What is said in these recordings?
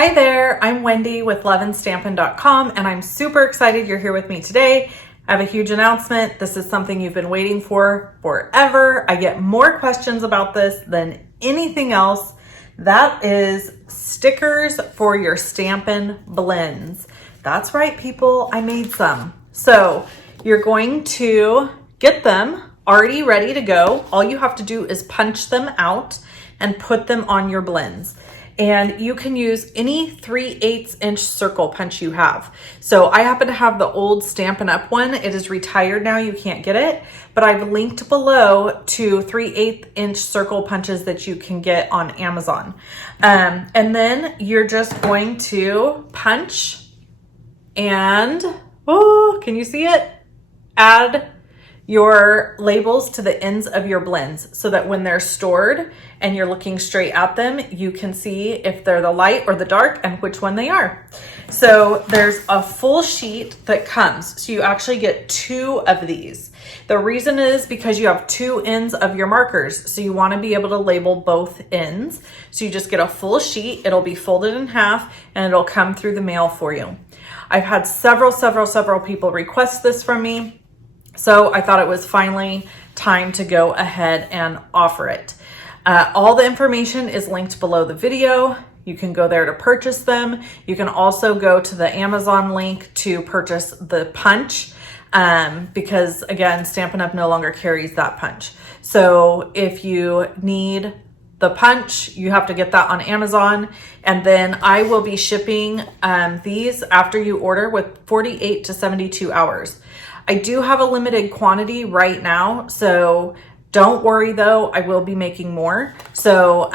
Hi there, I'm Wendy with loveandstampin.com and I'm super excited you're here with me today. I have a huge announcement. This is something you've been waiting for forever. I get more questions about this than anything else. That is stickers for your Stampin' blends. That's right, people, I made some. So you're going to get them already ready to go. All you have to do is punch them out and put them on your blends. And you can use any 3/8 inch circle punch you have. So I happen to have the old Stampin' Up one. It is retired now, you can't get it, but I've linked below to 3/8 inch circle punches that you can get on Amazon. And then you're just going to punch and, oh, can you see it? Add your labels to the ends of your blends so that when they're stored and you're looking straight at them, you can see if they're the light or the dark and which one they are. So there's a full sheet that comes. So you actually get 2 of these. The reason is because you have 2 ends of your markers. So you want to be able to label both ends. So you just get a full sheet. It'll be folded in half and it'll come through the mail for you. I've had several people request this from me. So I thought it was finally time to go ahead and offer it. All the information is linked below the video. You can go there to purchase them. You can also go to the Amazon link to purchase the punch because again, Stampin' Up! No longer carries that punch. So if you need the punch, you have to get that on Amazon. And then I will be shipping these after you order with 48 to 72 hours. I do have a limited quantity right now, so don't worry though, I will be making more. So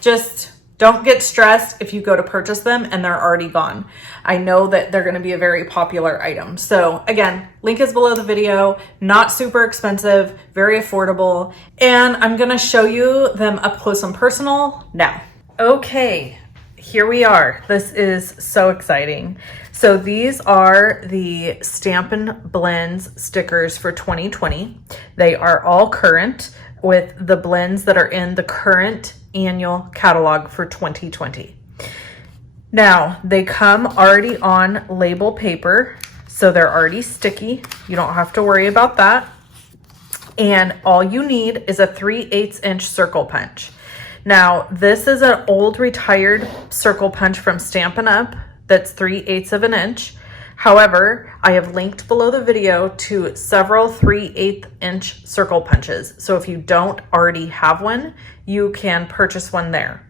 just don't get stressed if you go to purchase them and they're already gone. I know that they're gonna be a very popular item. So again, link is below the video, not super expensive, very affordable. And I'm gonna show you them up close and personal now. Okay, here we are. This is so exciting. So these are the Stampin' Blends stickers for 2020. They are all current with the blends that are in the current annual catalog for 2020. Now, they come already on label paper, so they're already sticky. You don't have to worry about that. And all you need is a 3/8 inch circle punch. Now, this is an old retired circle punch from Stampin' Up! That's 3/8 of an inch. However, I have linked below the video to several 3/8 inch circle punches. So if you don't already have one, you can purchase one there.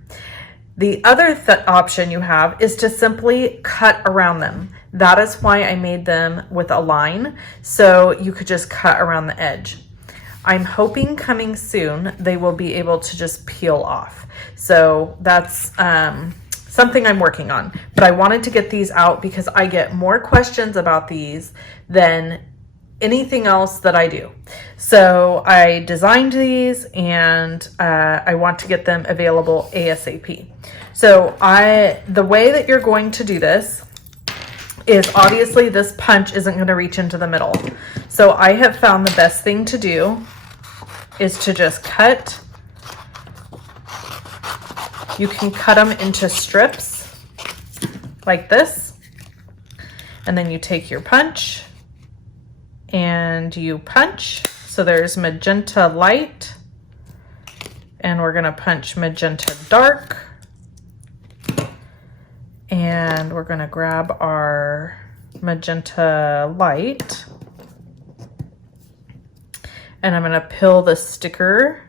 The other option you have is to simply cut around them. That is why I made them with a line, so you could just cut around the edge. I'm hoping coming soon they will be able to just peel off. So that's something I'm working on. But I wanted to get these out because I get more questions about these than anything else that I do. So I designed these and I want to get them available ASAP. So the way that you're going to do this is obviously this punch isn't going to reach into the middle. So I have found the best thing to do is to just cut. You can cut them into strips like this. And then you take your punch and you punch. So there's magenta light and we're going to punch magenta dark. And we're going to grab our magenta light and I'm going to peel the sticker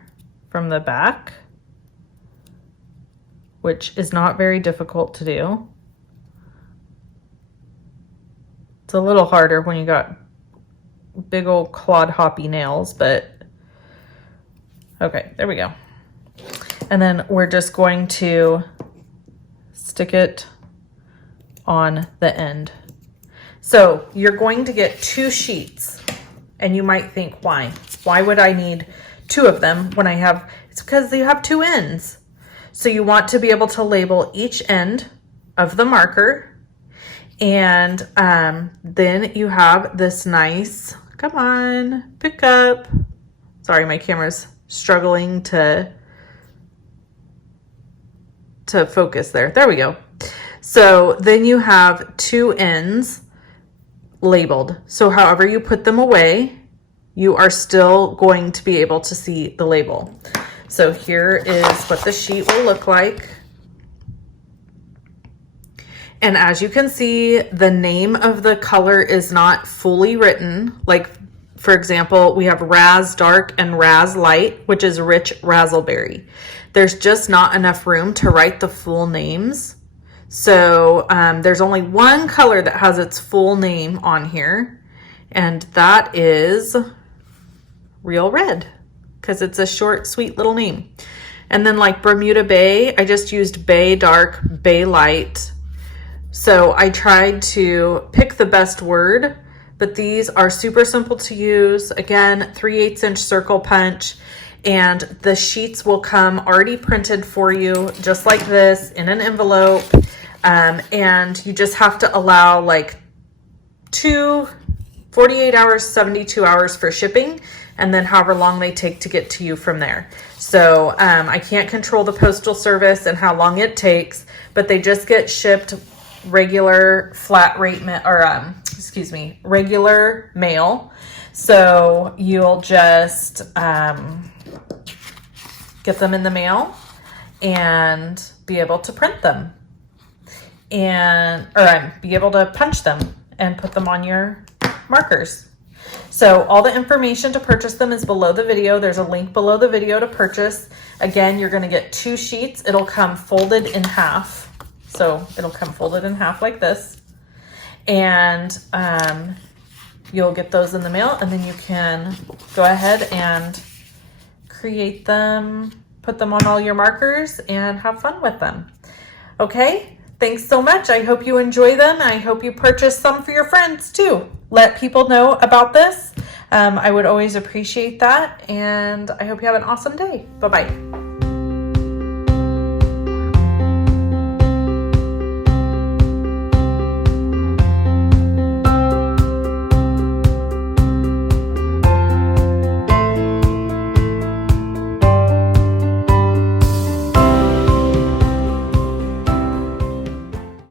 from the back, which is not very difficult to do. It's a little harder when you got big old clawed hoppy nails, but okay, there we go. And then we're just going to stick it on the end. So you're going to get 2 sheets and you might think, why? Why would I need 2 of them when I have, it's because you have 2 ends. So you want to be able to label each end of the marker. And then you have this nice, come on, pick up. Sorry, my camera's struggling to focus there. There we go. So then you have two ends labeled. So however you put them away, you are still going to be able to see the label. So here is what the sheet will look like. And as you can see, the name of the color is not fully written. Like, for example, we have Raz Dark and Raz Light, which is Rich Razzleberry. There's just not enough room to write the full names. So there's only one color that has its full name on here, and that is Real Red, because it's a short, sweet little name. And then like Bermuda Bay, I just used Bay Dark, Bay Light. So I tried to pick the best word, but these are super simple to use. Again, 3/8" circle punch, and the sheets will come already printed for you, just like this, in an envelope. And you just have to allow like 48 hours, 72 hours for shipping, and then however long they take to get to you from there. So I can't control the postal service and how long it takes, but they just get shipped regular flat rate regular mail. So you'll just get them in the mail and be able to print them, or be able to punch them and put them on your markers. So all the information to purchase them is below the video. There's a link below the video to purchase. Again, you're going to get 2 sheets. It'll come folded in half. So it'll come folded in half like this. And you'll get those in the mail, and then you can go ahead and create them, put them on all your markers, and have fun with them. Okay? Thanks so much. I hope you enjoy them. I hope you purchase some for your friends too. Let people know about this. I would always appreciate that. And I hope you have an awesome day. Bye-bye.